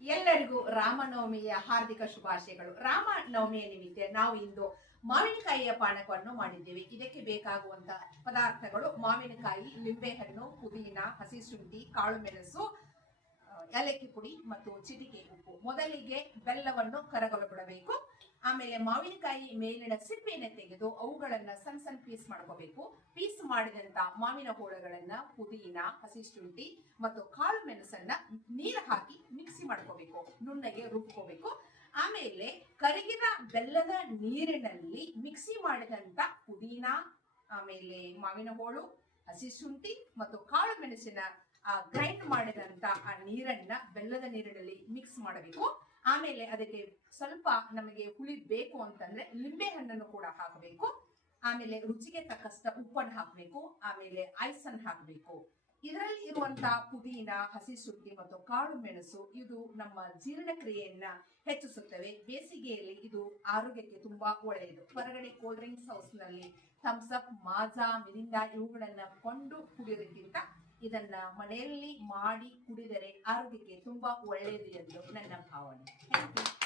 ಎಲ್ಲರಿಗೂ ರಾಮನವಮಿಯ ಹಾರ್ದಿಕ ಶುಭಾಶಯಗಳು. ರಾಮನವಮಿಯ ನಿಮಿತ್ತ ನಾವು ಇಂದು ಮಾವಿನಕಾಯಿಯ ಪಾನಕವನ್ನು ಮಾಡಿದ್ದೇವೆ. ಇದಕ್ಕೆ ಬೇಕಾಗುವಂತ ಪದಾರ್ಥಗಳು: ಮಾವಿನಕಾಯಿ, ಲಿಂಬೆಹಣ್ಣು, ಪುದೀನ, ಹಸಿ ಶುಂಠಿ, ಕಾಳು ಮೆಣಸು, ಏಲಕ್ಕಿ ಪುಡಿ ಮತ್ತು ಚಿಟಿಕೆ ಉಪ್ಪು. ಮೊದಲಿಗೆ ಬೆಲ್ಲವನ್ನು ಕರಗಲು ಬಿಡಬೇಕು. ಆಮೇಲೆ ಮಾವಿನಕಾಯಿ ಮೇಲಿನ ಸಿಪ್ಪೆಯನ್ನು ತೆಗೆದು ಅವುಗಳನ್ನ ಸಣ್ಣ ಸಣ್ಣ ಪೀಸ್ ಮಾಡ್ಕೋಬೇಕು. ಪೀಸ್ ಮಾಡಿದಂತ ಮಾವಿನ ಹೋಳುಗಳನ್ನ, ಪುದೀನ, ಹಸಿ ಶುಂಠಿ ಮತ್ತು ಕಾಳು ಮೆಣಸನ್ನ ನೀರು ಹಾಕಿ ಮಿಕ್ಸಿ ಮಾಡ್ಕೋಬೇಕು, ನುಣ್ಣಗೆ ರುಬ್ಕೋಬೇಕು. ಆಮೇಲೆ ಕರಗಿದ ಬೆಲ್ಲದ ನೀರಿನಲ್ಲಿ ಮಿಕ್ಸಿ ಮಾಡಿದಂತ ಪುದೀನ, ಆಮೇಲೆ ಮಾವಿನ ಹೋಳು, ಹಸಿ ಶುಂಠಿ ಮತ್ತು ಕಾಳು ಮೆಣಸಿನ ಗ್ರೈಂಡ್ ಮಾಡಿದಂತ ಆ ನೀರನ್ನ ಬೆಲ್ಲದ ನೀರಿನಲ್ಲಿ ಮಿಕ್ಸ್ ಮಾಡಬೇಕು. ಆಮೇಲೆ ಅದಕ್ಕೆ ಸ್ವಲ್ಪ ನಮಗೆ ಹುಳಿ ಬೇಕು ಅಂತಂದ್ರೆ ಲಿಂಬೆ ಹಣ್ಣನ್ನು ಕೂಡ ಹಾಕಬೇಕು. ಆಮೇಲೆ ರುಚಿಗೆ ತಕ್ಕಷ್ಟ ಉಪ್ಪನ್ನು ಹಾಕಬೇಕು. ಆಮೇಲೆ ಐಸ್ ಅನ್ನು ಹಾಕಬೇಕು. ಇದರಲ್ಲಿ ಇರುವಂತಹ ಪುದೀನ, ಹಸಿ ಶುಂಠಿ ಮತ್ತು ಕಾಳು ಮೆಣಸು ಇದು ನಮ್ಮ ಜೀರ್ಣಕ್ರಿಯೆಯನ್ನ ಹೆಚ್ಚಿಸುತ್ತವೆ. ಬೇಸಿಗೆಯಲ್ಲಿ ಇದು ಆರೋಗ್ಯಕ್ಕೆ ತುಂಬಾ ಒಳ್ಳೆಯದು. ಹೊರಗಡೆ ಕೋಲ್ಡ್ ಡ್ರಿಂಕ್ಸ್ ಹೌಸ್ ನಲ್ಲಿ ಥಮ್ಸ್ ಅಪ್, ಮಾಜಾ, ಮಿರಿಂಡಾ ಇವುಗಳನ್ನ ಕೊಂಡು ಕುಡಿಯೋದಕ್ಕಿಂತ ಇದನ್ನ ಮನೆಯಲ್ಲಿ ಮಾಡಿ ಕುಡಿದರೆ ಆರೋಗ್ಯಕ್ಕೆ ತುಂಬಾ ಒಳ್ಳೆಯದು ಎಂದು ನನ್ನ ಭಾವನೆ. Thank you.